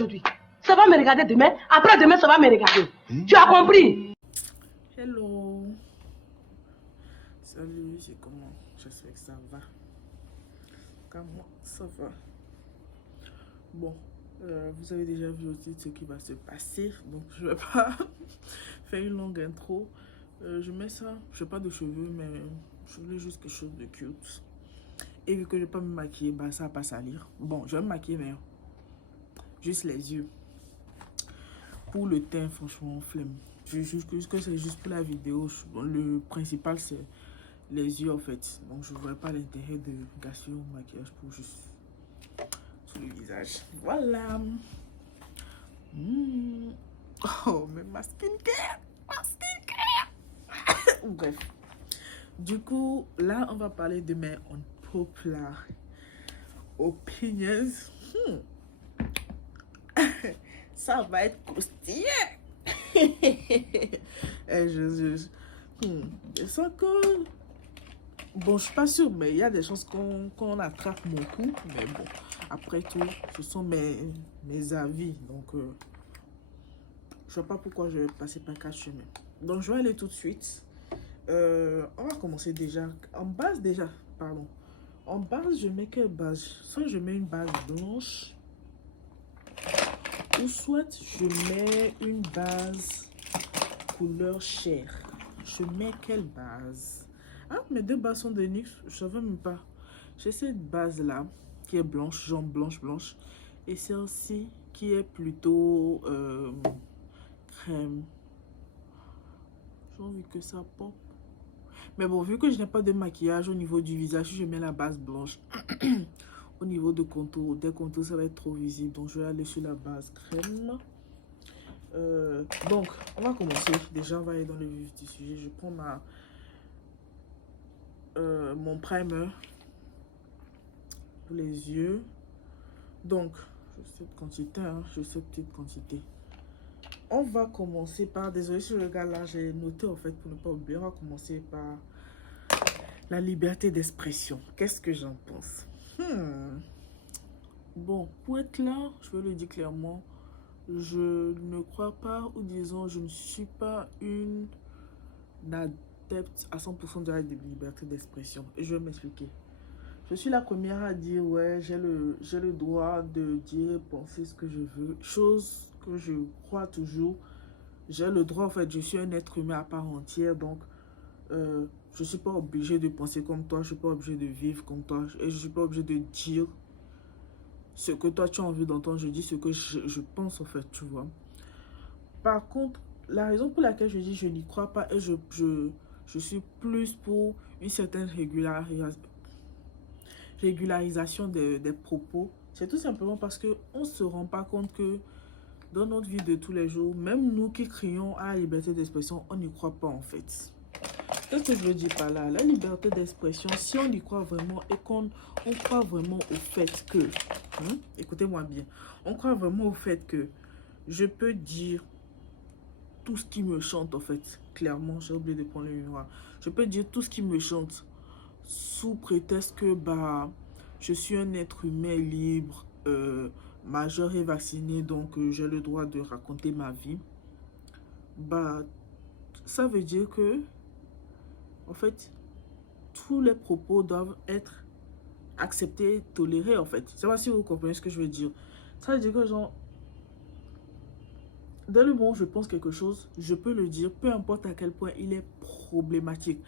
aujourd'hui. Ça va me regarder demain. Après demain, ça va me regarder. Tu as compris? Hello. Salut, c'est comment? J'espère que ça va. Comment ça va? Bon, vous avez déjà vu aussi ce qui va se passer. Donc, je vais pas faire une longue intro. Je mets ça. Je n'ai pas de cheveux, mais je voulais juste quelque chose de cute. Et vu que je ne vais pas me maquiller, bah, ça va pas salir. Bon, je vais me maquiller, mais juste les yeux. Pour le teint, franchement, flemme. Juste que c'est juste pour la vidéo. Le principal, c'est les yeux, en fait. Donc, je ne vois pas l'intérêt de gâcher mon maquillage pour juste sur le visage. Voilà. Oh, mais ma skincare. Ma skincare. Bref. Du coup, là, on va parler de mes unpopular opinions. Ça va être croustillant. Je sens que... Bon, je suis pas sûre, mais il y a des chances qu'on attrape mon coup. Mais bon, après tout, ce sont mes avis. Donc, je vois pas pourquoi je vais passer par 4 chemins. Donc, je vais aller tout de suite. On va commencer déjà. En base, pardon. En base, je mets quelle base? Soit je mets une base blanche. Ou soit je mets une base couleur chair. Je mets quelle base? Ah, mes deux bases sont de NYX. Je savais même pas. J'ai cette base là qui est blanche, genre blanche. Et celle-ci qui est plutôt crème. J'ai envie que ça pop. Mais bon, vu que je n'ai pas de maquillage au niveau du visage, je mets la base blanche. Au niveau de contour, des contours, ça va être trop visible. Donc, je vais aller sur la base crème. Donc, on va commencer. Déjà, on va aller dans le vif du sujet. Je prends mon primer pour les yeux. Donc, je sais quantité, hein, je sais petite quantité. On va commencer par, désolé si je regarde là, j'ai noté en fait pour ne pas oublier. On va commencer par la liberté d'expression. Qu'est-ce que j'en pense? Bon, pour être là, je vais le dire clairement. Je ne crois pas, ou disons, je ne suis pas une adepte à 100% de la liberté d'expression. Et je vais m'expliquer. Je suis la première à dire, ouais, j'ai le droit de dire et penser ce que je veux. Chose que je crois toujours. J'ai le droit, en fait, je suis un être humain à part entière. Donc, je ne suis pas obligée de penser comme toi. Je ne suis pas obligée de vivre comme toi. Et je ne suis pas obligée de dire ce que toi tu as envie d'entendre. Je dis ce que je pense, en fait, tu vois. Par contre, la raison pour laquelle je dis je n'y crois pas et je suis plus pour une certaine régularisation des propos, c'est tout simplement parce qu'on ne se rend pas compte que dans notre vie de tous les jours, même nous qui crions à la liberté d'expression, on n'y croit pas en fait. Qu'est-ce que je veux dire par là? La liberté d'expression, si on y croit vraiment et qu'on croit vraiment au fait que, écoutez-moi bien, on croit vraiment au fait que je peux dire tout ce qui me chante en fait. Clairement, j'ai oublié de prendre le miroir. Je peux dire tout ce qui me chante sous prétexte que bah, je suis un être humain libre, majeur et vacciné, donc j'ai le droit de raconter ma vie. Bah, ça veut dire que, en fait, tous les propos doivent être acceptés, tolérés, en fait. Je sais pas si vous comprenez ce que je veux dire. Ça veut dire que, genre, dès le moment où je pense quelque chose, je peux le dire, peu importe à quel point il est problématique.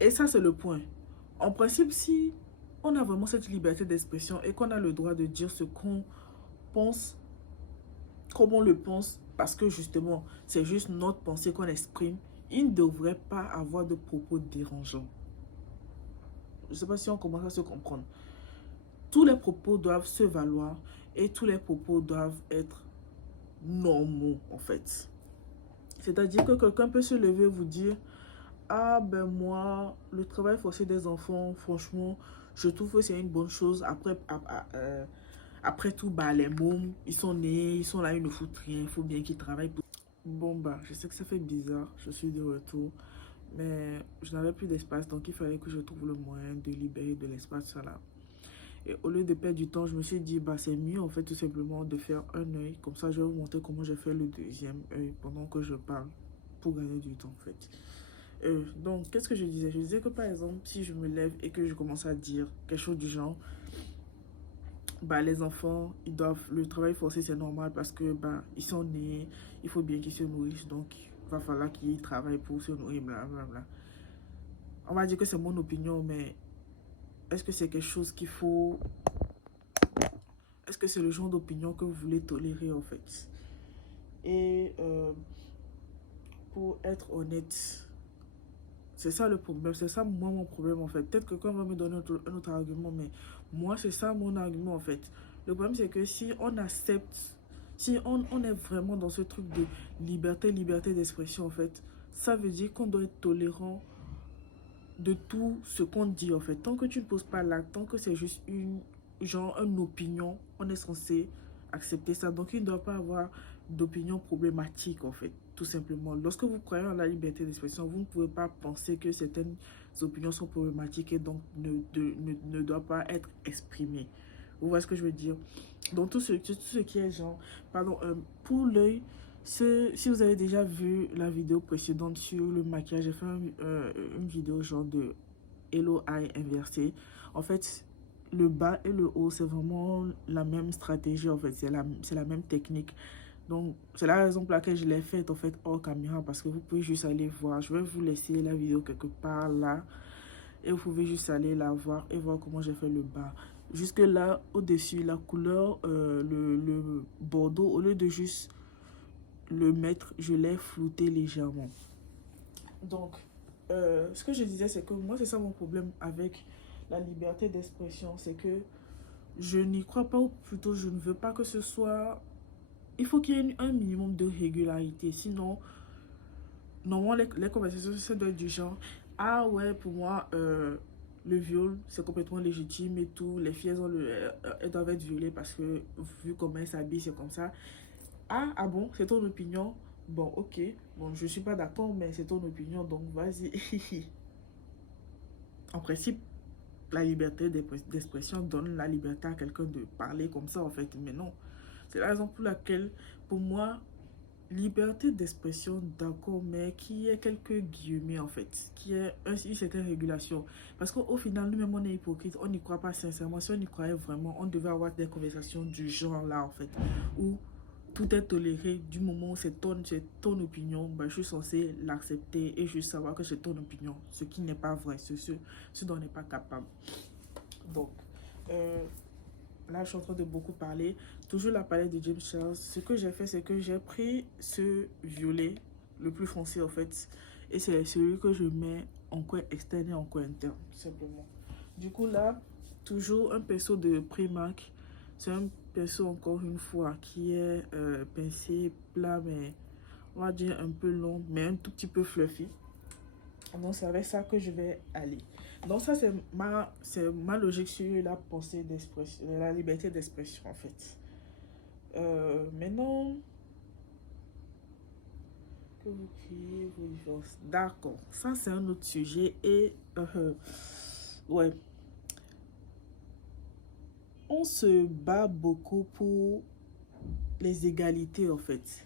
Et ça, c'est le point. En principe, si on a vraiment cette liberté d'expression et qu'on a le droit de dire ce qu'on pense, comme on le pense, parce que justement, c'est juste notre pensée qu'on exprime, il ne devrait pas avoir de propos dérangeants. Je ne sais pas si on commence à se comprendre. Tous les propos doivent se valoir et tous les propos doivent être normaux, en fait. C'est-à-dire que quelqu'un peut se lever et vous dire « Ah ben moi, le travail forcé des enfants, franchement, je trouve que c'est une bonne chose. Après tout, bah, les mômes, ils sont nés, ils sont là, ils ne foutent rien, il faut bien qu'ils travaillent. » Bon bah, je sais que ça fait bizarre, je suis de retour. Mais je n'avais plus d'espace, donc il fallait que je trouve le moyen de libérer de l'espace là. Et au lieu de perdre du temps, je me suis dit, bah, c'est mieux en fait tout simplement de faire un œil. Comme ça, je vais vous montrer comment j'ai fait le deuxième œil pendant que je parle pour gagner du temps en fait. Donc, qu'est-ce que je disais? Je disais que par exemple, si je me lève et que je commence à dire quelque chose du genre, bah, les enfants, ils doivent, le travail forcé, c'est normal parce que bah, ils sont nés, il faut bien qu'ils se nourrissent, donc il va falloir qu'ils travaillent pour se nourrir, blablabla. On va dire que c'est mon opinion, mais est-ce que c'est quelque chose qu'il faut... Est-ce que c'est le genre d'opinion que vous voulez tolérer en fait? Et pour être honnête, c'est ça le problème, c'est ça moi mon problème en fait. Peut-être que quelqu'un va me donner un autre argument, mais moi c'est ça mon argument en fait. Le problème c'est que si on accepte, si on est vraiment dans ce truc de liberté d'expression en fait, ça veut dire qu'on doit être tolérant de tout ce qu'on dit en fait. Tant que tu ne poses pas l'acte, tant que c'est juste une opinion, on est censé accepter ça. Donc il ne doit pas avoir d'opinion problématique en fait, tout simplement. Lorsque vous croyez en la liberté d'expression, vous ne pouvez pas penser que certaines opinions sont problématiques et donc ne doivent pas être exprimées. Vous voyez ce que je veux dire? Donc tout ce qui est genre, pardon, pour l'œil, si vous avez déjà vu la vidéo précédente sur le maquillage, j'ai fait une vidéo genre de Hello Eye inversé. En fait, le bas et le haut, c'est vraiment la même stratégie en fait, c'est la même technique. Donc, c'est la raison pour laquelle je l'ai faite en fait hors caméra parce que vous pouvez juste aller voir. Je vais vous laisser la vidéo quelque part là et vous pouvez juste aller la voir et voir comment j'ai fait le bas. Jusque là, au-dessus, la couleur, le bordeaux, au lieu de juste le mettre, je l'ai flouté légèrement. Donc, ce que je disais, c'est que moi, c'est ça mon problème avec la liberté d'expression. C'est que je n'y crois pas, ou plutôt, je ne veux pas que ce soit... Il faut qu'il y ait un minimum de régularité. Sinon, normalement, les conversations, ça doit être du genre... Ah ouais, pour moi, le viol, c'est complètement légitime et tout. Les filles, elles doivent être violées parce que, vu comment elles s'habillent, c'est comme ça. Ah bon, c'est ton opinion? Bon, ok. Bon, je suis pas d'accord, mais c'est ton opinion, donc vas-y. En principe, la liberté d'expression donne la liberté à quelqu'un de parler comme ça, en fait. Mais non. C'est la raison pour laquelle, pour moi, liberté d'expression, d'accord, mais qui est quelques guillemets, en fait. Qui est une certaine régulation. Parce qu'au final, nous-mêmes, on est hypocrite. On n'y croit pas sincèrement. Si on y croyait vraiment, on devait avoir des conversations du genre là, en fait. Où tout est toléré du moment où c'est ton opinion, ben, je suis censé l'accepter et juste savoir que c'est ton opinion, ce qui n'est pas vrai, ce dont on n'est pas capable. Donc, là, je suis en train de beaucoup parler. Toujours la palette de James Charles. Ce que j'ai fait, c'est que j'ai pris ce violet, le plus foncé en fait, et c'est celui que je mets en coin externe et en coin interne, tout simplement. Du coup, là, toujours un pinceau de Primark. C'est un pinceau, encore une fois, qui est pincé plat, mais on va dire un peu long, mais un tout petit peu fluffy. Donc, c'est avec ça que je vais aller. Donc, ça, c'est ma logique sur la pensée d'expression, la liberté d'expression, en fait. Maintenant, que vous criez vos divorces. D'accord, ça, c'est un autre sujet. Et, ouais. On se bat beaucoup pour les égalités en fait.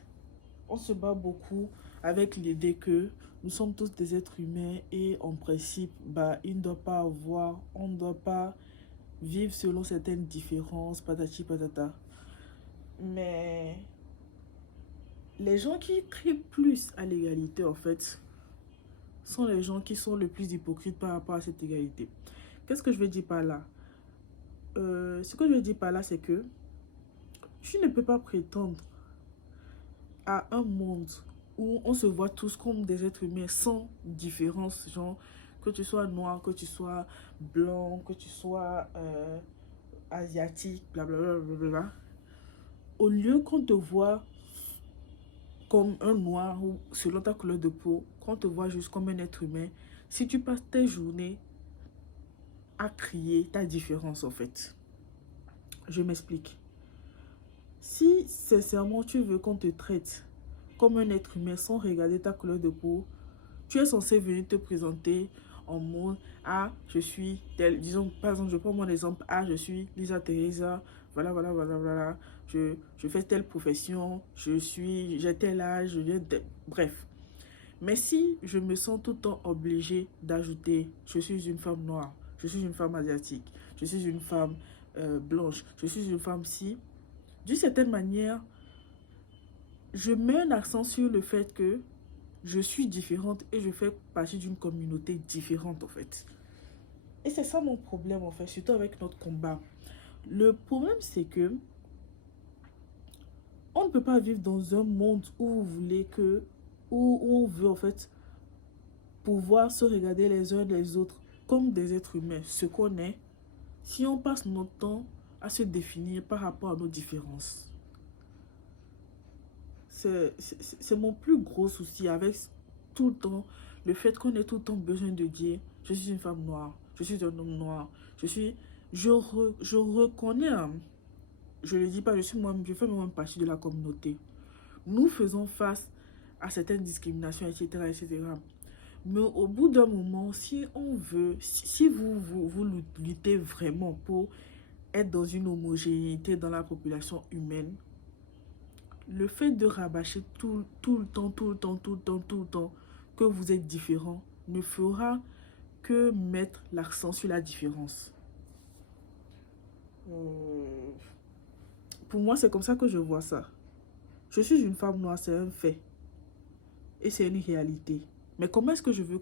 On se bat beaucoup avec l'idée que nous sommes tous des êtres humains et en principe, bah, il ne doit pas avoir, on ne doit pas vivre selon certaines différences, patati patata. Mais les gens qui crient plus à l'égalité en fait sont les gens qui sont le plus hypocrites par rapport à cette égalité. Qu'est-ce que je veux dire par là? Ce que je veux dire par là, c'est que tu ne peux pas prétendre à un monde où on se voit tous comme des êtres humains sans différence, genre que tu sois noir, que tu sois blanc, que tu sois asiatique, blablabla, blablabla. Au lieu qu'on te voit comme un noir ou selon ta couleur de peau, qu'on te voit juste comme un être humain, si tu passes tes journées à crier ta différence en fait. Je m'explique. Si sincèrement tu veux qu'on te traite comme un être humain sans regarder ta couleur de peau, tu es censé venir te présenter en mode, ah, je suis tel, disons, par exemple, je prends mon exemple, ah, je suis Lisa Teresa, voilà, voilà, voilà, voilà, je fais telle profession, j'ai tel âge, bref. Mais si je me sens tout le temps obligée d'ajouter, je suis une femme noire, je suis une femme asiatique, je suis une femme blanche, je suis une femme ci, d'une certaine manière, je mets un accent sur le fait que je suis différente et je fais partie d'une communauté différente en fait. Et c'est ça mon problème en fait, surtout avec notre combat. Le problème c'est que on ne peut pas vivre dans un monde où vous voulez que, où on veut en fait pouvoir se regarder les uns les autres comme des êtres humains, ce qu'on est, si on passe notre temps à se définir par rapport à nos différences. C'est mon plus gros souci avec tout le temps, le fait qu'on ait tout le temps besoin de dire je suis une femme noire, je suis un homme noir, je reconnais, hein, je le dis pas, je fais moi-même partie de la communauté. Nous faisons face à certaines discriminations, etc., etc. Mais au bout d'un moment, si on veut, si vous luttez vraiment pour être dans une homogénéité dans la population humaine, le fait de rabâcher tout le temps que vous êtes différent ne fera que mettre l'accent sur la différence. Pour moi, c'est comme ça que je vois ça. Je suis une femme noire, c'est un fait. Et c'est une réalité. Mais comment est-ce que je veux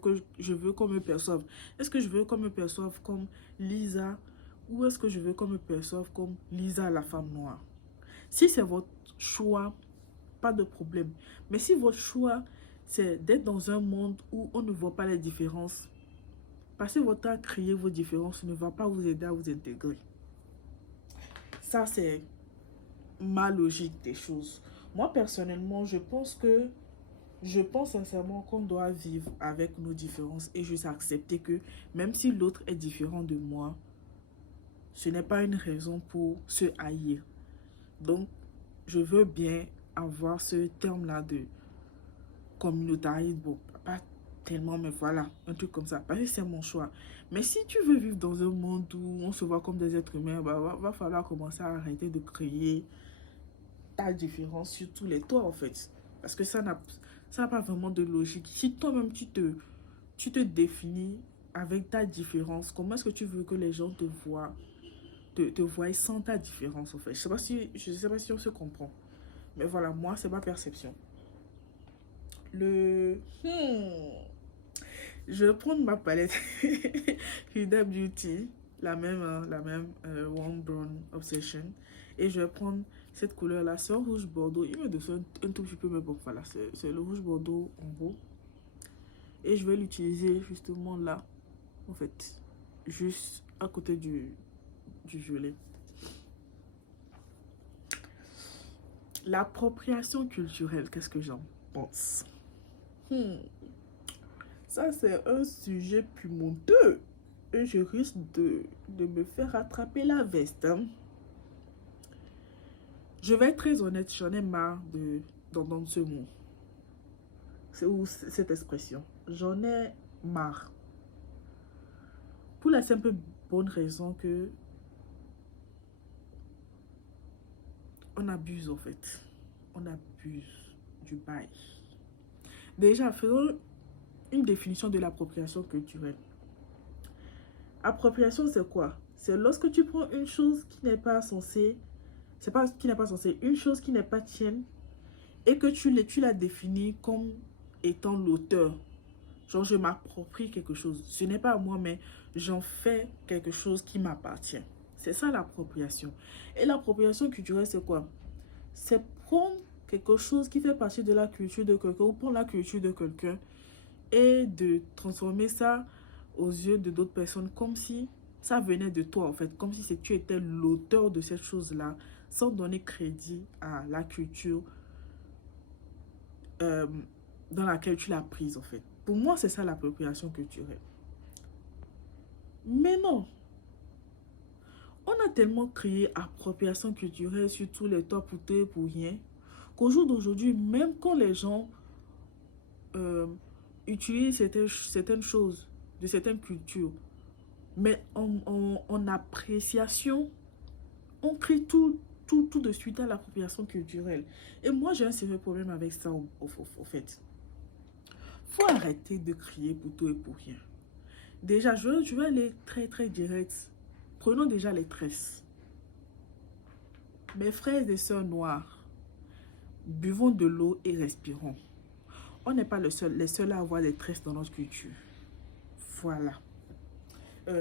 qu'on me perçoive? Est-ce que je veux qu'on me perçoive comme Lisa ou est-ce que je veux qu'on me perçoive comme Lisa la femme noire? Si c'est votre choix, pas de problème. Mais si votre choix, c'est d'être dans un monde où on ne voit pas les différences, passer votre temps à créer vos différences ne va pas vous aider à vous intégrer. Ça, c'est ma logique des choses. Moi, personnellement, je pense sincèrement qu'on doit vivre avec nos différences et juste accepter que même si l'autre est différent de moi, ce n'est pas une raison pour se haïr. Donc, je veux bien avoir ce terme-là de communautarisme. Bon, pas tellement, mais voilà, un truc comme ça. Parce que c'est mon choix. Mais si tu veux vivre dans un monde où on se voit comme des êtres humains, bah, va falloir commencer à arrêter de créer ta différence sur tous les toits, en fait. Parce que ça n'a pas vraiment de logique. Si toi-même, tu te définis avec ta différence, comment est-ce que tu veux que les gens te voient sans ta différence, en fait? Je sais pas si on se comprend. Mais voilà, moi, c'est ma perception. Je vais prendre ma palette Huda Beauty, la même Warm Brown Obsession. Et je vais prendre cette couleur-là, c'est un rouge bordeaux. Il me descend un tout petit peu, mais bon, voilà, c'est le rouge bordeaux en haut. Et je vais l'utiliser justement là, en fait, juste à côté du violet. L'appropriation culturelle, qu'est-ce que j'en pense? Ça, c'est un sujet pimenteux. Et je risque de me faire attraper la veste. Hein. Je vais être très honnête, j'en ai marre d'entendre ce mot. Ou cette expression. J'en ai marre. Pour la simple bonne raison que on abuse en fait. On abuse du bail. Déjà, faisons une définition de l'appropriation culturelle. Appropriation, c'est quoi? C'est lorsque tu prends une chose qui n'est pas censée, une chose qui n'est pas tienne, et que tu la définis comme étant l'auteur. Genre, je m'approprie quelque chose. Ce n'est pas à moi, mais j'en fais quelque chose qui m'appartient. C'est ça l'appropriation. Et l'appropriation culturelle, c'est quoi? C'est prendre quelque chose qui fait partie de la culture de quelqu'un, ou prendre la culture de quelqu'un, et de transformer ça aux yeux de d'autres personnes comme si ça venait de toi en fait, comme si tu étais l'auteur de cette chose-là, sans donner crédit à la culture dans laquelle tu l'as prise en fait. Pour moi, c'est ça l'appropriation culturelle. Mais non. On a tellement créé appropriation culturelle sur tous les toits pour tout et pour rien, qu'au jour d'aujourd'hui, même quand les gens utilisent certaines choses de certaines cultures. Mais en appréciation, on crée tout de suite à l'appropriation culturelle. Et moi, j'ai un sérieux problème avec ça, au fait. Faut arrêter de crier pour tout et pour rien. Déjà, je vais aller très direct. Prenons déjà les tresses. Mes frères et sœurs noirs, buvons de l'eau et respirons. On n'est pas les seuls à avoir des tresses dans notre culture. Voilà.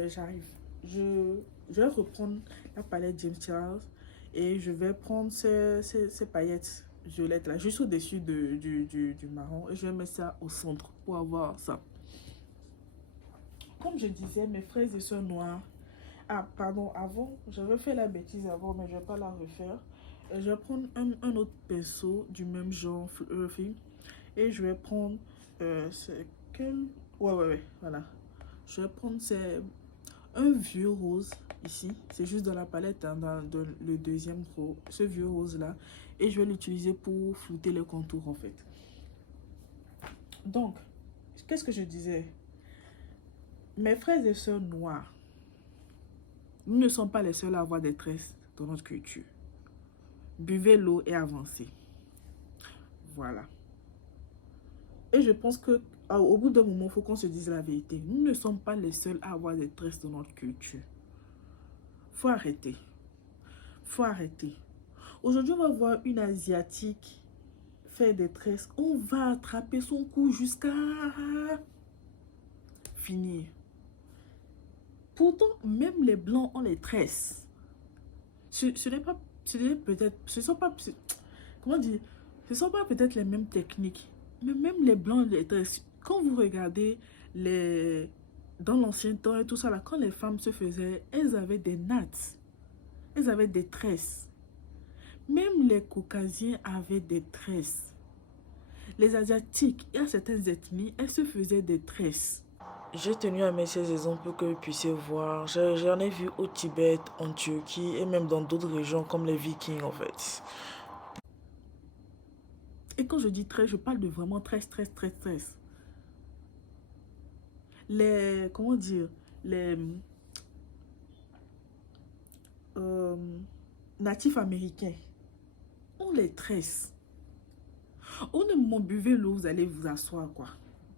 J'arrive. Je vais reprendre la palette James Charles et je vais prendre ces paillettes violettes là, juste au-dessus du marron, et je vais mettre ça au centre pour avoir ça. Comme je disais, mes frères et sœurs noirs. Ah, pardon, avant, j'avais fait la bêtise avant, mais je ne vais pas la refaire. Je vais prendre un autre pinceau du même genre, Fluffy, et je vais prendre. C'est quel. Ouais, voilà. Je vais prendre un vieux rose ici. C'est juste dans la palette, hein, dans le deuxième rose, ce vieux rose là. Et je vais l'utiliser pour flouter les contours en fait. Donc, qu'est-ce que je disais? Mes frères et sœurs noirs, nous ne sommes pas les seuls à avoir des tresses dans notre culture. Buvez l'eau et avancez. Voilà. Et je pense que au bout d'un moment, il faut qu'on se dise la vérité. Nous ne sommes pas les seuls à avoir des tresses dans notre culture. Faut arrêter. Faut arrêter. Aujourd'hui, on va voir une Asiatique faire des tresses. On va attraper son cou jusqu'à finir. Pourtant, même les blancs ont les tresses. Ce n'est pas, peut-être, comment dire, ce sont pas peut-être les mêmes techniques, mais même les blancs, les tresses. Quand vous regardez dans l'ancien temps et tout ça là, quand les femmes se faisaient, elles avaient des nattes, elles avaient des tresses. Même les caucasiens avaient des tresses. Les asiatiques, il y a certaines ethnies, elles se faisaient des tresses. J'ai tenu à mettre ces exemples pour que vous puissiez voir. J'en ai vu au Tibet, en Turquie et même dans d'autres régions comme les Vikings en fait. Et quand je dis tresse, je parle de vraiment tresse. Comment dire, les natifs américains ont les tresses. Au moment buvez l'eau, vous allez vous asseoir quoi.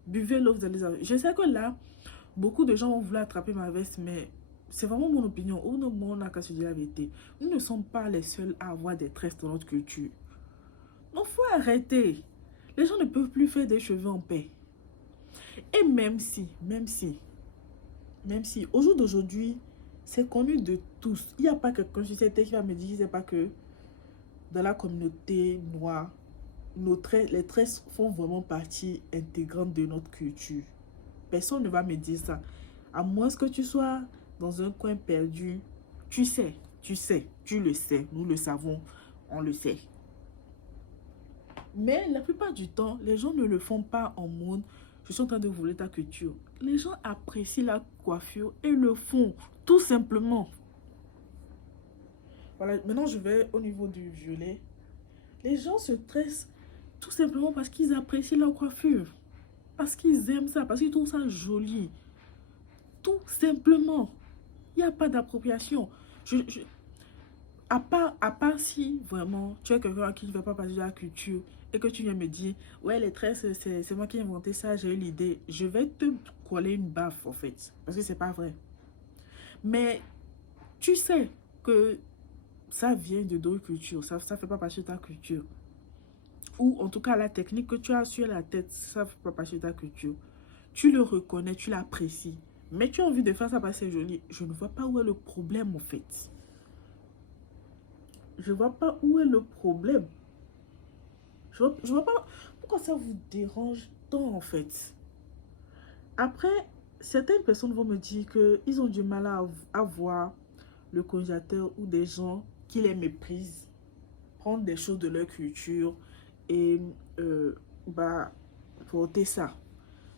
Buvez l'eau, vous allez vous asseoir. Je sais que là, beaucoup de gens vont vouloir attraper ma veste, mais c'est vraiment mon opinion. Au moment où on n'a qu'à se dire la vérité, nous ne sommes pas les seuls à avoir des tresses dans notre culture. Donc, faut arrêter. Les gens ne peuvent plus faire des cheveux en paix. Et même si, au jour d'aujourd'hui, c'est connu de tous. Il n'y a pas quelqu'un sur cette terre qui va me dire, je ne sais pas que dans la communauté noire, les tresses font vraiment partie intégrante de notre culture. Personne ne va me dire ça. À moins que tu sois dans un coin perdu, tu le sais, nous le savons, on le sait. Mais la plupart du temps, les gens ne le font pas en mode je suis en train de voler ta culture. Les gens apprécient la coiffure et le font, tout simplement. Voilà, maintenant je vais au niveau du violet. Les gens se tressent tout simplement parce qu'ils apprécient leur coiffure. Parce qu'ils aiment ça, parce qu'ils trouvent ça joli. Tout simplement. Il n'y a pas d'appropriation. À part si vraiment tu es quelqu'un qui ne veut pas passer de la culture et que tu viens me dire ouais les tresses c'est moi qui ai inventé ça, j'ai eu l'idée, je vais te coller une baffe en fait, parce que c'est pas vrai. Mais tu sais que ça vient de d'autres cultures, ça fait pas partie de ta culture, ou en tout cas la technique que tu as sur la tête, ça fait pas partie de ta culture. Tu le reconnais, tu l'apprécies, mais tu as envie de faire ça parce que c'est joli. Je ne vois pas où est le problème en fait. Je vois pas où est le problème. Je vois pas pourquoi ça vous dérange tant en fait. Après, certaines personnes vont me dire qu'ils ont du mal à voir le colonisateur ou des gens qui les méprisent prendre des choses de leur culture et porter ça.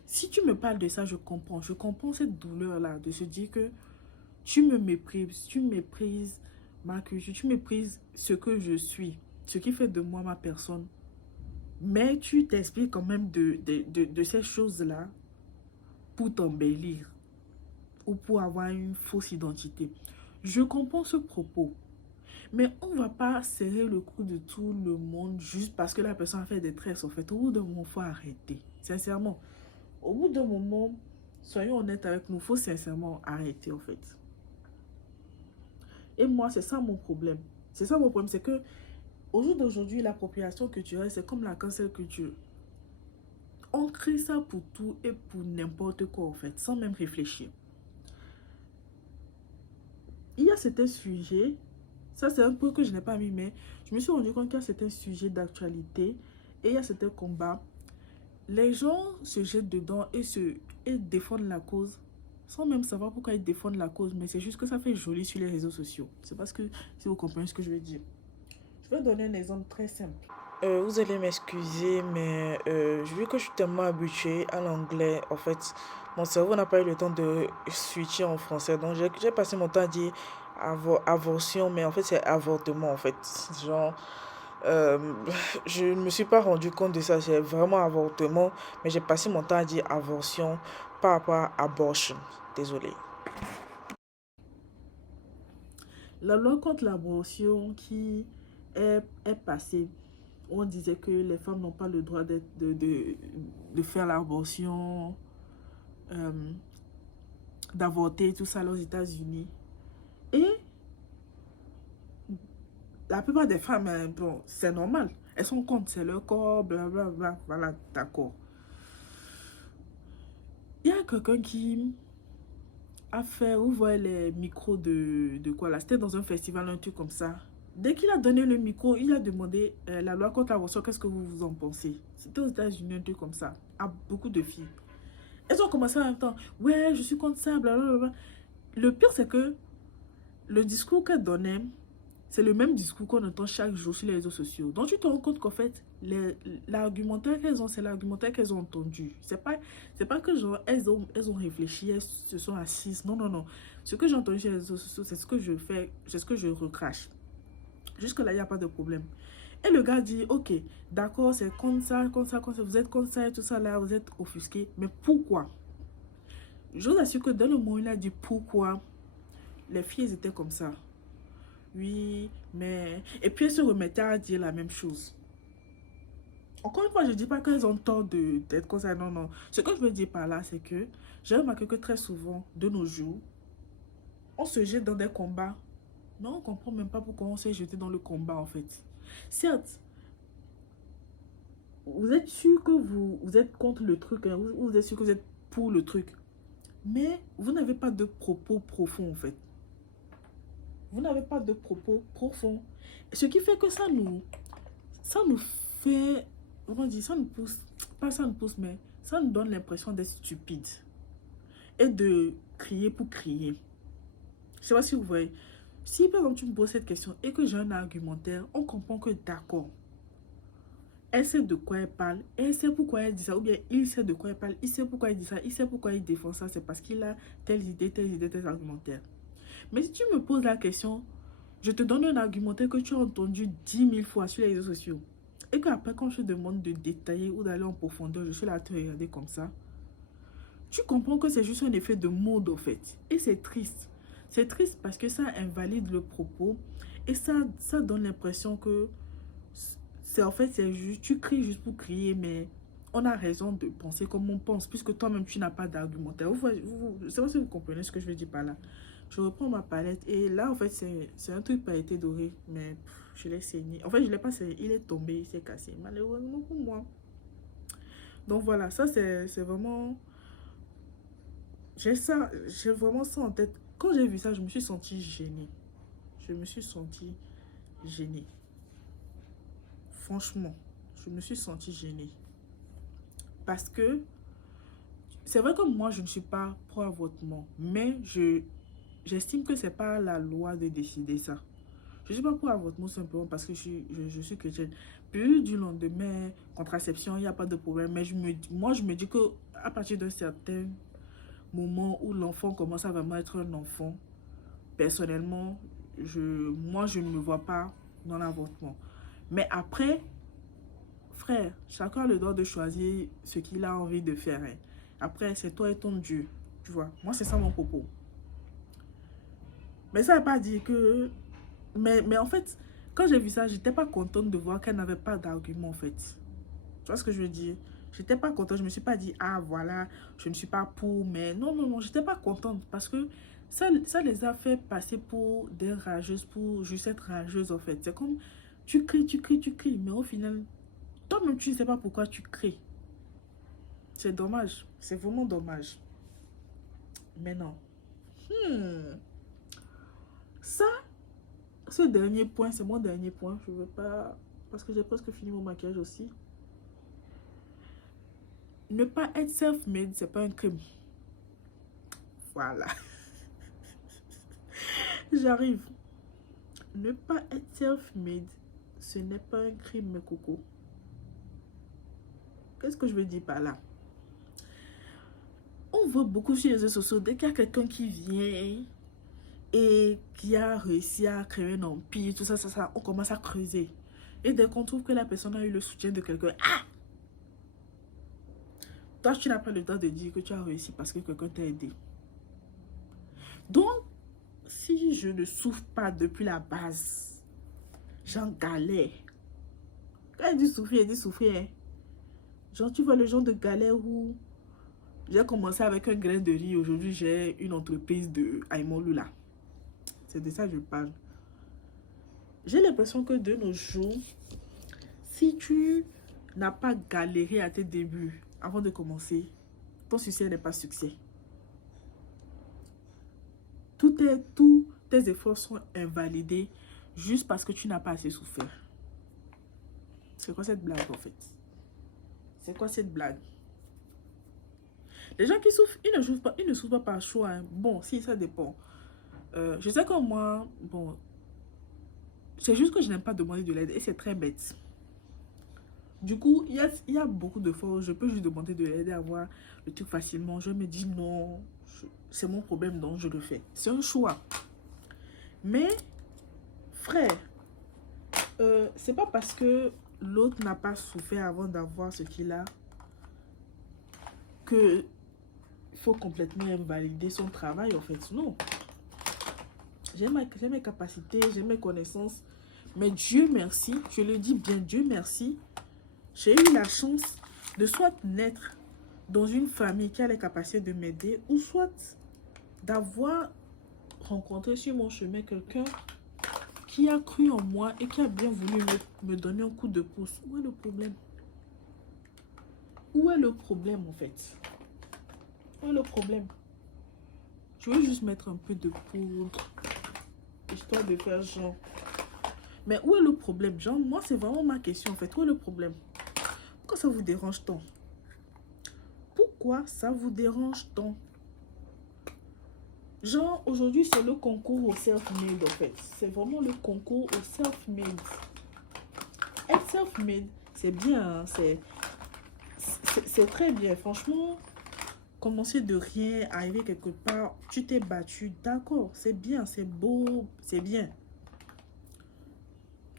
Si tu me parles de ça, je comprends cette douleur-là de se dire que tu me méprises, tu méprises ma culture, tu méprises ce que je suis, ce qui fait de moi ma personne. Mais tu t'expliques quand même de ces choses-là pour t'embellir ou pour avoir une fausse identité. Je comprends ce propos. Mais on ne va pas serrer le cou de tout le monde juste parce que la personne a fait des tresses. En fait, au bout d'un moment, il faut arrêter. Sincèrement, au bout d'un moment, soyons honnêtes avec nous, il faut sincèrement arrêter en fait. Et moi, c'est ça mon problème. C'est ça mon problème, c'est que au jour d'aujourd'hui, l'appropriation culturelle, c'est comme la cancel culture. On crée ça pour tout et pour n'importe quoi en fait, sans même réfléchir. Il y a certains sujets, ça c'est un point que je n'ai pas mis, mais je me suis rendu compte qu'il y a certains sujets d'actualité et il y a certains combats. Les gens se jettent dedans et défendent la cause sans même savoir pourquoi ils défendent la cause, mais c'est juste que ça fait joli sur les réseaux sociaux. C'est parce que si vous comprenez ce que je veux dire. Je vais donner un exemple très simple. Vous allez m'excuser, mais vu que je suis tellement habituée à l'anglais, en fait, mon cerveau n'a pas eu le temps de switcher en français. Donc, j'ai passé mon temps à dire avortion, mais en fait, c'est avortement, en fait. Genre, euh, je ne me suis pas rendu compte de ça, c'est vraiment avortement, mais j'ai passé mon temps à dire avortion par rapport à abortion. Désolée. La loi contre l'abortion qui est passée, on disait que les femmes n'ont pas le droit de faire l'abortion, euh, d'avorter, tout ça aux États-Unis. Et la plupart des femmes, bon, c'est normal. Elles sont contre, c'est leur corps, blablabla, voilà, d'accord. Il y a quelqu'un qui a fait, vous voyez les micros de quoi là, c'était dans un festival, un truc comme ça. Dès qu'il a donné le micro, il a demandé la loi contre l'avortion, qu'est-ce que vous en pensez? C'était aux États-Unis, un truc comme ça, à beaucoup de filles. Elles ont commencé en même temps, ouais, je suis contre ça, blablabla. Le pire, c'est que le discours qu'elle donnait, c'est le même discours qu'on entend chaque jour sur les réseaux sociaux. Donc, tu te rends compte qu'en fait, l'argumentaire qu'elles ont, c'est l'argumentaire qu'elles ont entendu. C'est pas que genre, elles ont réfléchi, elles se sont assises. Non, non, non. Ce que j'ai entendu sur les réseaux sociaux, c'est ce que je fais, c'est ce que je recrache. Jusque-là, il n'y a pas de problème. Et le gars dit, ok, d'accord, c'est comme ça, comme ça, comme ça, vous êtes comme ça et tout ça là, vous êtes offusqué. Mais pourquoi? Je vous assure que dans le moment où il a dit pourquoi, les filles étaient comme ça. Oui, mais... Et puis elles se remettaient à dire la même chose. Encore une fois, je ne dis pas qu'elles ont tort d'être comme ça, non, non. Ce que je veux dire par là, c'est que j'ai remarqué que très souvent, de nos jours, on se jette dans des combats. Non, on ne comprend même pas pourquoi on s'est jeté dans le combat, en fait. Certes, vous êtes sûr que vous êtes contre le truc, hein, vous êtes sûr que vous êtes pour le truc. Mais vous n'avez pas de propos profonds, en fait. Vous n'avez pas de propos profonds. Ce qui fait que ça nous fait, on dit, ça nous pousse, pas ça nous pousse, mais ça nous donne l'impression d'être stupide et de crier pour crier. Je sais pas si vous voyez. Si par exemple tu me poses cette question et que j'ai un argumentaire, on comprend que d'accord, elle sait de quoi elle parle, elle sait pourquoi elle dit ça, ou bien il sait de quoi elle parle, il sait pourquoi il dit ça, il sait pourquoi il défend ça, c'est parce qu'il a telle idée, tels argumentaires. Mais si tu me poses la question, je te donne un argumentaire que tu as entendu 10 000 fois sur les réseaux sociaux. Et qu'après, quand je te demande de détailler ou d'aller en profondeur, je suis là à te regarder comme ça. Tu comprends que c'est juste un effet de mode, en fait. Et c'est triste. C'est triste parce que ça invalide le propos. Et ça donne l'impression que c'est en fait, c'est juste, tu cries juste pour crier, mais on a raison de penser comme on pense, puisque toi-même, tu n'as pas d'argumentaire. Je ne sais pas si vous comprenez ce que je veux dire par là. Je reprends ma palette et là, en fait, c'est un truc pailleté doré, mais je l'ai saigné. En fait, je l'ai pas saigné, il est tombé, il s'est cassé, malheureusement pour moi. Donc voilà, ça, c'est vraiment... J'ai vraiment ça en tête. Quand j'ai vu ça, je me suis sentie gênée. Je me suis sentie gênée. Franchement, je me suis sentie gênée. Parce que, c'est vrai que moi, je ne suis pas pro-avortement, mais j'estime que c'est pas la loi de décider ça. Je ne suis pas pour l'avortement simplement parce que je suis chrétienne. Plus du lendemain, contraception, il n'y a pas de problème. Mais moi, je me dis qu'à partir d'un certain moment où l'enfant commence à vraiment être un enfant, personnellement, moi, je ne me vois pas dans l'avortement. Mais après, frère, chacun a le droit de choisir ce qu'il a envie de faire. Hein. Après, c'est toi et ton Dieu. Tu vois, moi, c'est ça mon propos. Mais ça ne veut pas dire que... Mais en fait, quand j'ai vu ça, j'étais pas contente de voir qu'elle n'avait pas d'argument, en fait. Tu vois ce que je veux dire? J'étais pas contente. Je me suis pas dit, ah, voilà, je ne suis pas pour. Mais non, non, non, j'étais pas contente. Parce que ça les a fait passer pour des rageuses, pour juste être rageuses, en fait. C'est comme, tu cries, tu cries, tu cries. Mais au final, toi-même, tu ne sais pas pourquoi tu cries. C'est dommage. C'est vraiment dommage. Mais non. Ça, ce dernier point, c'est mon dernier point. Je veux pas... Parce que j'ai presque fini mon maquillage aussi. Ne pas être self-made, c'est pas un crime. Voilà. J'arrive. Ne pas être self-made, ce n'est pas un crime, mes cocos. Qu'est-ce que je veux dire par là? On voit beaucoup sur les réseaux sociaux, dès qu'il y a quelqu'un qui vient et qui a réussi à créer un empire, tout ça, on commence à creuser. Et dès qu'on trouve que la personne a eu le soutien de quelqu'un, ah! Toi, tu n'as pas le droit de dire que tu as réussi parce que quelqu'un t'a aidé. Donc, si je ne souffre pas depuis la base, j'en galère. Quand il dit souffrir, hein. Genre, tu vois le genre de galère où j'ai commencé avec un grain de riz. Aujourd'hui, j'ai une entreprise de Aïmolou là. C'est de ça que je parle. J'ai l'impression que de nos jours, si tu n'as pas galéré à tes débuts avant de commencer, ton succès n'est pas succès. Tous tes efforts sont invalidés juste parce que tu n'as pas assez souffert. C'est quoi cette blague en fait? C'est quoi cette blague? Les gens qui souffrent, ils ne souffrent pas par choix. Hein. Bon, si, ça dépend. Je sais que moi, bon, c'est juste que je n'aime pas demander de l'aide et c'est très bête. Du coup, il y a beaucoup de fois où je peux juste demander de l'aide et avoir le truc facilement. Je me dis non, c'est mon problème, donc je le fais. C'est un choix. Mais, frère, c'est pas parce que l'autre n'a pas souffert avant d'avoir ce qu'il a que il faut complètement invalider son travail, en fait. Non. J'ai mes capacités, j'ai mes connaissances. Mais Dieu merci, je le dis bien, Dieu merci, j'ai eu la chance de soit naître dans une famille qui a les capacités de m'aider, ou soit d'avoir rencontré sur mon chemin quelqu'un qui a cru en moi et qui a bien voulu me donner un coup de pouce. Où est le problème? Où est le problème, en fait? Où est le problème? Je veux juste mettre un peu de poudre, histoire de faire genre. Mais où est le problème? Genre, moi, c'est vraiment ma question, en fait. Où est le problème? Pourquoi ça vous dérange tant? Pourquoi ça vous dérange tant? Genre, aujourd'hui, c'est le concours au self-made, en fait. C'est vraiment le concours au self-made. Être self-made, c'est bien, hein, c'est très bien. Franchement, commencer de rien, arriver quelque part, tu t'es battu, d'accord, c'est bien, c'est beau, c'est bien.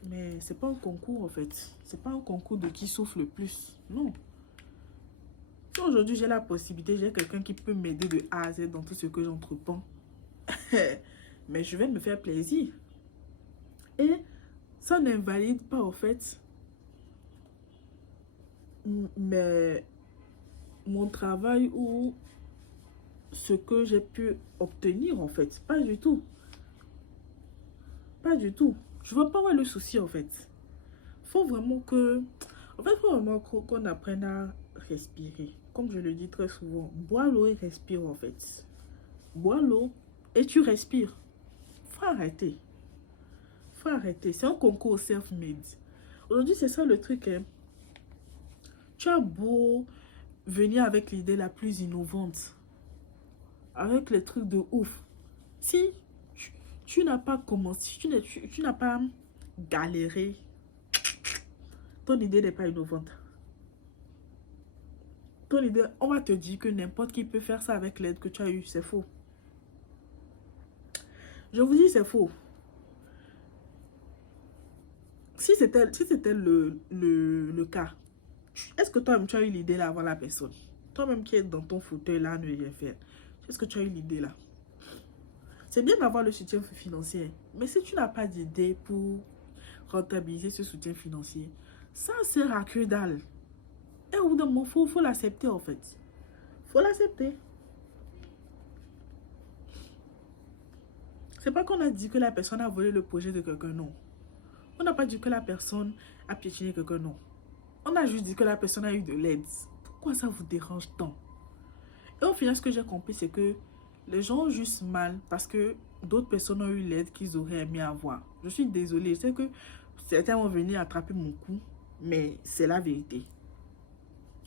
Mais c'est pas un concours, en fait. C'est pas un concours de qui souffle le plus, non. Si aujourd'hui j'ai la possibilité, j'ai quelqu'un qui peut m'aider de A à Z dans tout ce que j'entreprends, mais je vais me faire plaisir. Et ça n'invalide pas, en fait, mais mon travail ou ce que j'ai pu obtenir, en fait. Pas du tout. Pas du tout. Je vois pas où est le souci, en fait. Faut vraiment que... En fait, faut vraiment qu'on apprenne à respirer. Comme je le dis très souvent, bois l'eau et respire, en fait. Bois l'eau et tu respires. Faut arrêter. Faut arrêter. C'est un concours self-made. Aujourd'hui, c'est ça le truc. Hein. Tu as beau venir avec l'idée la plus innovante, avec les trucs de ouf. Si tu n'as pas commencé, tu n'as pas galéré, ton idée n'est pas innovante. Ton idée, on va te dire que n'importe qui peut faire ça avec l'aide que tu as eue. C'est faux. Je vous dis, c'est faux. Si c'était le cas, est-ce que toi-même tu as eu l'idée là avant la personne? Toi-même qui es dans ton fauteuil là, ne rien faire. Est-ce que tu as eu l'idée là? C'est bien d'avoir le soutien financier. Mais si tu n'as pas d'idée pour rentabiliser ce soutien financier, ça sert à que dalle. Et au bout d'un moment, faut l'accepter en fait. Faut l'accepter. C'est pas qu'on a dit que la personne a volé le projet de quelqu'un, non. On n'a pas dit que la personne a piétiné quelqu'un, non. On a juste dit que la personne a eu de l'aide. Pourquoi ça vous dérange tant? Et au final, ce que j'ai compris, c'est que les gens ont juste mal parce que d'autres personnes ont eu l'aide qu'ils auraient aimé avoir. Je suis désolée, je sais que certains vont venir attraper mon cou, mais c'est la vérité.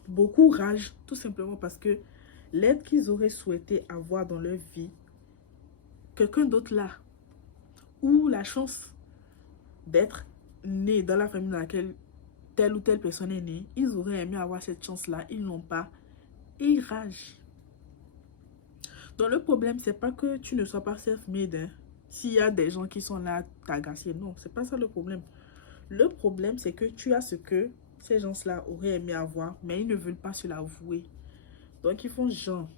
Beaucoup ragent tout simplement parce que l'aide qu'ils auraient souhaité avoir dans leur vie, quelqu'un d'autre là, ou la chance d'être né dans la famille dans laquelle telle ou telle personne est née, ils auraient aimé avoir cette chance-là, ils n'ont pas, et ils ragent. Donc le problème, c'est pas que tu ne sois pas self-made, hein. S'il y a des gens qui sont là à t'agacer, non, c'est pas ça le problème. Le problème, c'est que tu as ce que ces gens-là auraient aimé avoir, mais ils ne veulent pas se l'avouer. Donc ils font genre.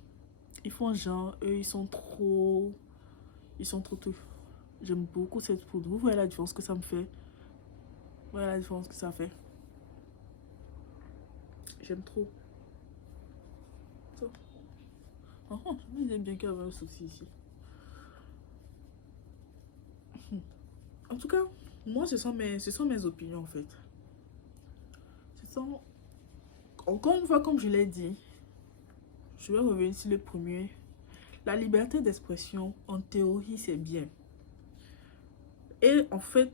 Ils font genre, eux, ils sont trop tout. J'aime beaucoup cette poudre. Vous voyez la différence que ça me fait? Vous voyez la différence que ça fait? J'aime trop. Oh, je me disais bien qu'il y avait un souci ici. En tout cas, moi, ce sont mes opinions, en fait. Ce sont... Encore une fois, comme je l'ai dit, je vais revenir sur le premier. La liberté d'expression, en théorie, c'est bien. Et en fait,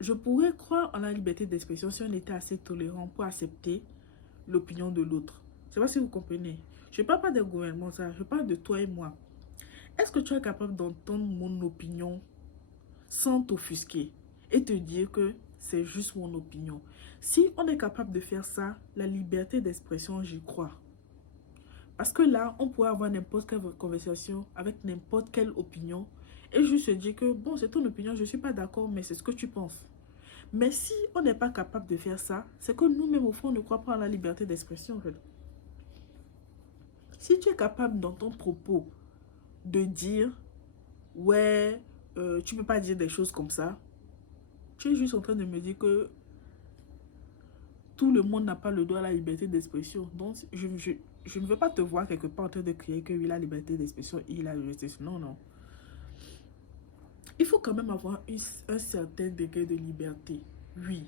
je pourrais croire en la liberté d'expression si on était assez tolérant pour accepter l'opinion de l'autre. Je ne sais pas si vous comprenez. Je ne parle pas des gouvernements, ça. Je parle de toi et moi. Est-ce que tu es capable d'entendre mon opinion sans t'offusquer et te dire que c'est juste mon opinion? Si on est capable de faire ça, la liberté d'expression, j'y crois. Parce que là, on pourrait avoir n'importe quelle conversation avec n'importe quelle opinion et juste se dire que, bon, c'est ton opinion, je ne suis pas d'accord, mais c'est ce que tu penses. Mais si on n'est pas capable de faire ça, c'est que nous-mêmes, au fond, on ne croit pas en la liberté d'expression. Si tu es capable, dans ton propos, de dire, ouais, tu ne peux pas dire des choses comme ça, tu es juste en train de me dire que tout le monde n'a pas le droit à la liberté d'expression. Donc, je ne veux pas te voir quelque part en train de crier que oui, la liberté d'expression, il a la liberté d'expression. Non, non. Il faut quand même avoir un certain degré de liberté. Oui,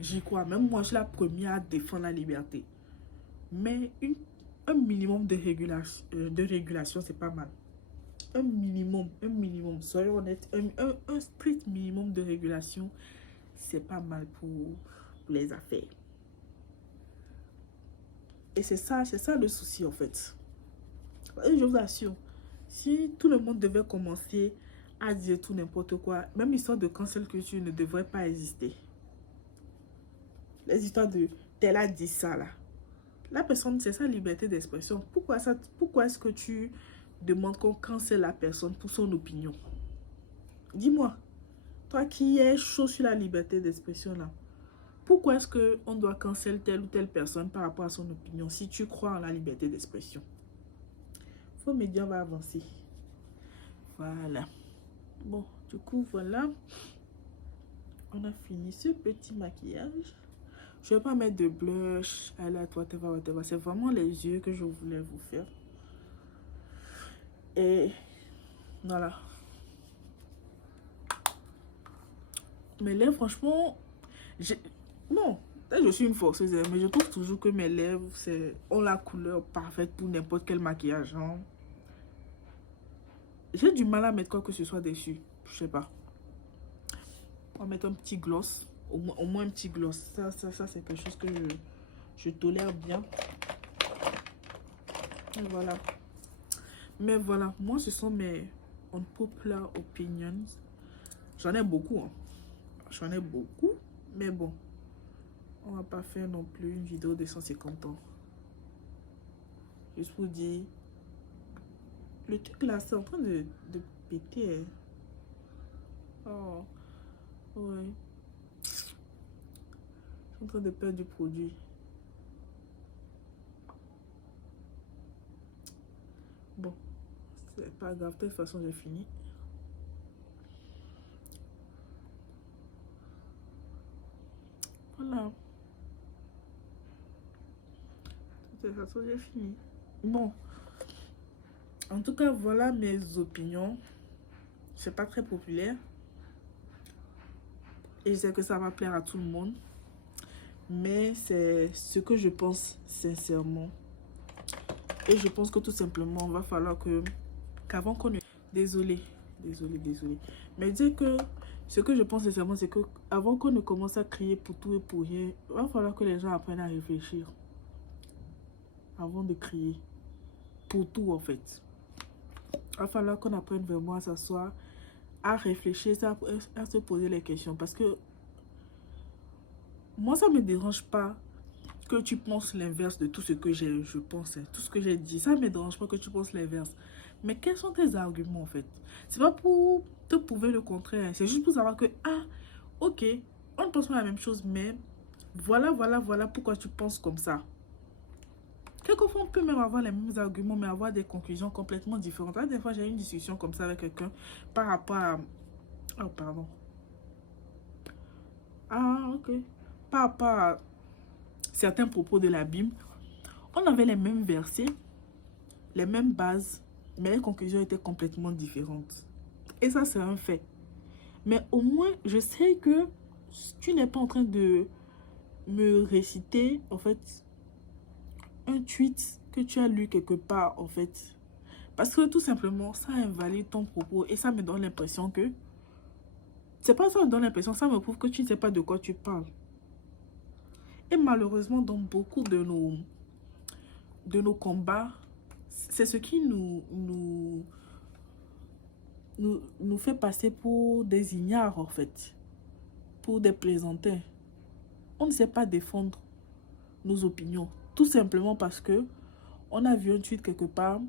j'y crois. Même moi, je suis la première à défendre la liberté. Mais un minimum de régulation, c'est pas mal. Un minimum, soyons honnêtes, un strict minimum de régulation, c'est pas mal pour les affaires. Et c'est ça le souci en fait. Et je vous assure, si tout le monde devait commencer à dire tout n'importe quoi, même l'histoire de cancel culture ne devrait pas exister. Les histoires de tel a dit ça là. La personne, c'est sa liberté d'expression. Pourquoi est-ce que tu demandes qu'on cancelle la personne pour son opinion? Dis-moi, toi qui es chaud sur la liberté d'expression là, pourquoi est-ce qu'on doit canceller telle ou telle personne par rapport à son opinion si tu crois en la liberté d'expression? Vos médias va avancer. Voilà. Bon, du coup, voilà. On a fini ce petit maquillage. Je ne vais pas mettre de blush, highlight, whatever. C'est vraiment les yeux que je voulais vous faire. Et voilà. Mes lèvres, franchement, bon, je suis une forceuse, mais je trouve toujours que mes lèvres ont la couleur parfaite pour n'importe quel maquillage. Hein. J'ai du mal à mettre quoi que ce soit dessus. Je sais pas. On va mettre un petit gloss. Au moins un petit gloss. Ça c'est quelque chose que je tolère bien. Et voilà. Mais voilà, moi, ce sont mes unpopular opinions. J'en ai beaucoup. Hein. J'en ai beaucoup. Mais bon, on va pas faire non plus une vidéo de 150 ans. Juste pour dire, le truc là, c'est en train de péter. Hein. Oh, ouais. Je suis en train de perdre du produit. Bon, c'est pas grave, de toute façon, j'ai fini. Voilà. De toute façon, j'ai fini. Bon, en tout cas, voilà mes opinions. C'est pas très populaire. Et je sais que ça va plaire à tout le monde. Mais c'est ce que je pense sincèrement. Et je pense que tout simplement, il va falloir qu'avant qu'on ne... Désolée. Mais dire que ce que je pense sincèrement, c'est que avant qu'on ne commence à crier pour tout et pour rien, il va falloir que les gens apprennent à réfléchir. Avant de crier. Pour tout, en fait. Il va falloir qu'on apprenne vraiment à s'asseoir, à réfléchir, à se poser les questions. Parce que moi, ça ne me dérange pas que tu penses l'inverse de tout ce que je pense, tout ce que j'ai dit. Ça ne me dérange pas que tu penses l'inverse. Mais quels sont tes arguments, en fait? C'est pas pour te prouver le contraire. C'est juste pour savoir que, ah, ok, on ne pense pas la même chose, mais voilà pourquoi tu penses comme ça. Quelquefois, on peut même avoir les mêmes arguments, mais avoir des conclusions complètement différentes. Là, des fois, j'ai eu une discussion comme ça avec quelqu'un par rapport à... Oh, pardon. Ah, ok. Par rapport à certains propos de la Bible. On avait les mêmes versets, les mêmes bases, mais les conclusions étaient complètement différentes. Et ça, c'est un fait. Mais au moins, je sais que tu n'es pas en train de me réciter, en fait, un tweet que tu as lu quelque part, en fait. Parce que tout simplement, ça invalide ton propos et ça me donne l'impression que... C'est pas ça me donne l'impression, ça me prouve que tu ne sais pas de quoi tu parles. Et malheureusement, dans beaucoup de nos combats, c'est ce qui nous fait passer pour des ignares, en fait. Pour des plaisantins. On ne sait pas défendre nos opinions. Tout simplement parce que on a vu un tweet quelque part,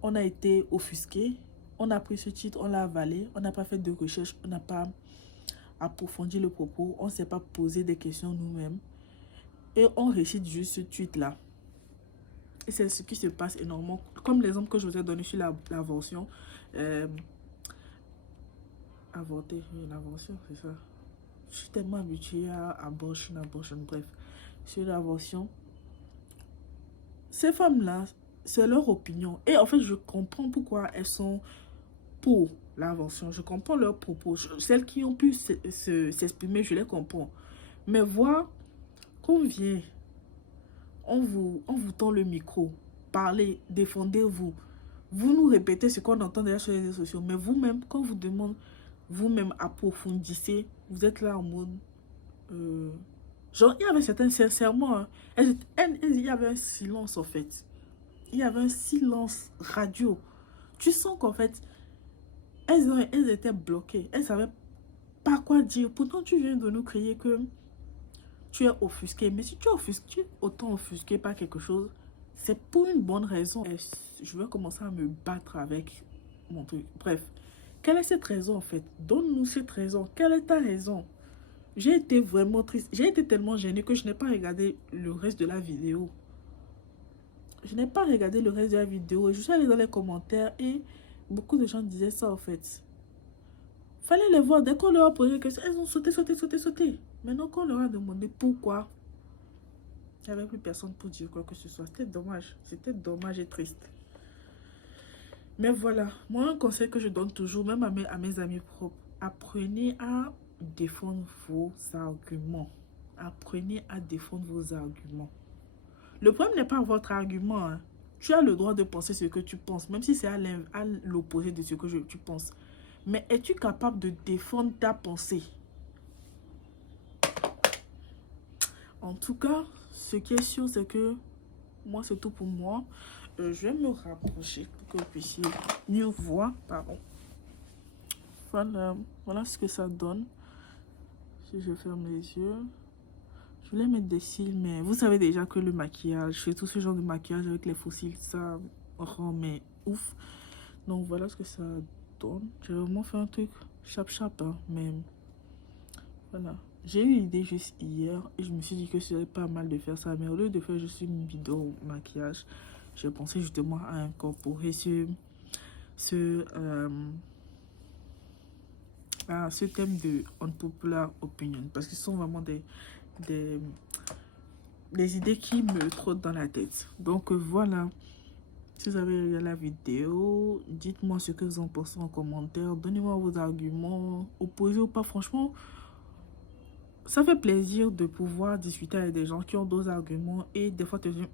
on a été offusqué, on a pris ce titre, on l'a avalé, on n'a pas fait de recherche, on n'a pas approfondi le propos, on ne s'est pas posé des questions nous-mêmes. Et on récite juste ce tweet-là. Et c'est ce qui se passe énormément. Comme l'exemple que je vous ai donné sur l'avortion. Avorter, l'avortion, c'est ça. Je suis tellement habituée à abortion, bref. Sur l'avortion. Ces femmes-là, c'est leur opinion. Et en fait, je comprends pourquoi elles sont pour l'avortion. Je comprends leurs propos. Celles qui ont pu s'exprimer, je les comprends. Mais voir qu'on vient, on vous tend le micro, parlez, défendez-vous. Vous nous répétez ce qu'on entend déjà sur les réseaux sociaux. Mais vous-même, quand on vous demande, vous-même approfondissez, vous êtes là en mode... genre, il y avait certains, sincèrement, hein, il y avait un silence en fait. Il y avait un silence radio. Tu sens qu'en fait, elles étaient bloquées. Elles ne savaient pas quoi dire. Pourtant, tu viens de nous crier que tu es offusqué. Mais si tu es autant offusqué par quelque chose, c'est pour une bonne raison. Et je vais commencer à me battre avec mon truc. Bref, quelle est cette raison en fait? Donne-nous cette raison. Quelle est ta raison? J'ai été vraiment triste. J'ai été tellement gênée que je n'ai pas regardé le reste de la vidéo. Je n'ai pas regardé le reste de la vidéo. Je suis allée dans les commentaires et beaucoup de gens disaient ça en fait. Fallait les voir. Dès qu'on leur a posé des questions, elles ont sauté. Maintenant qu'on leur a demandé pourquoi, il n'y avait plus personne pour dire quoi que ce soit. C'était dommage. C'était dommage et triste. Mais voilà. Moi, un conseil que je donne toujours, même à mes amis propres, apprenez à défendre vos arguments. Apprenez à défendre vos arguments. Le problème n'est pas votre argument. Hein. Tu as le droit de penser ce que tu penses, même si c'est à l'opposé de ce que tu penses. Mais es-tu capable de défendre ta pensée? En tout cas, ce qui est sûr, c'est que moi, c'est tout pour moi. Je vais me rapprocher pour que vous puissiez mieux voir. Pardon. Voilà ce que ça donne. Si je ferme les yeux. Je voulais mettre des cils, mais vous savez déjà que le maquillage, je fais tout ce genre de maquillage avec les faux cils, ça rend mais ouf. Donc voilà ce que ça donne. J'ai vraiment fait un truc chap, hein, mais voilà. J'ai eu l'idée juste hier et je me suis dit que ce serait pas mal de faire ça, mais au lieu de faire juste une vidéo maquillage, j'ai pensé justement à incorporer ce thème de unpopular opinion, parce que ce sont vraiment des idées qui me trottent dans la tête. Donc voilà, si vous avez regardé la vidéo, dites-moi ce que vous en pensez en commentaire, donnez-moi vos arguments, opposés ou pas. Franchement, ça fait plaisir de pouvoir discuter avec des gens qui ont d'autres arguments et des fois te dire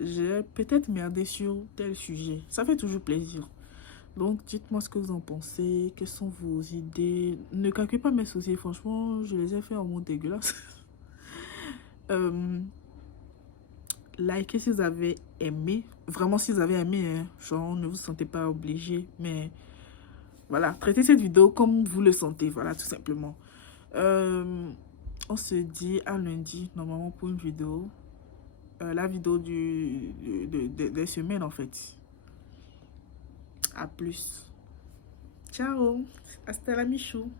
j'ai peut-être merdé sur tel sujet. Ça fait toujours plaisir. Donc dites-moi ce que vous en pensez, quelles sont vos idées. Ne calculez pas mes soucis, franchement je les ai fait en mode dégueulasse. Likez si vous avez aimé, vraiment si vous avez aimé, hein. Genre ne vous sentez pas obligé, mais voilà, traitez cette vidéo comme vous le sentez, voilà, tout simplement. On se dit à lundi normalement pour une vidéo, la vidéo des semaines en fait. À plus, ciao, hasta la michou.